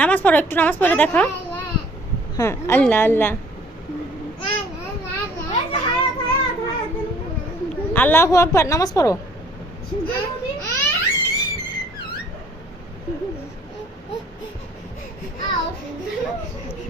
নামাজ পড়ো একটু নামাজ পড়ে দেখো হ্যাঁ আল্লাহ আল্লাহ আল্লাহ আকবর নামাজ পড়ো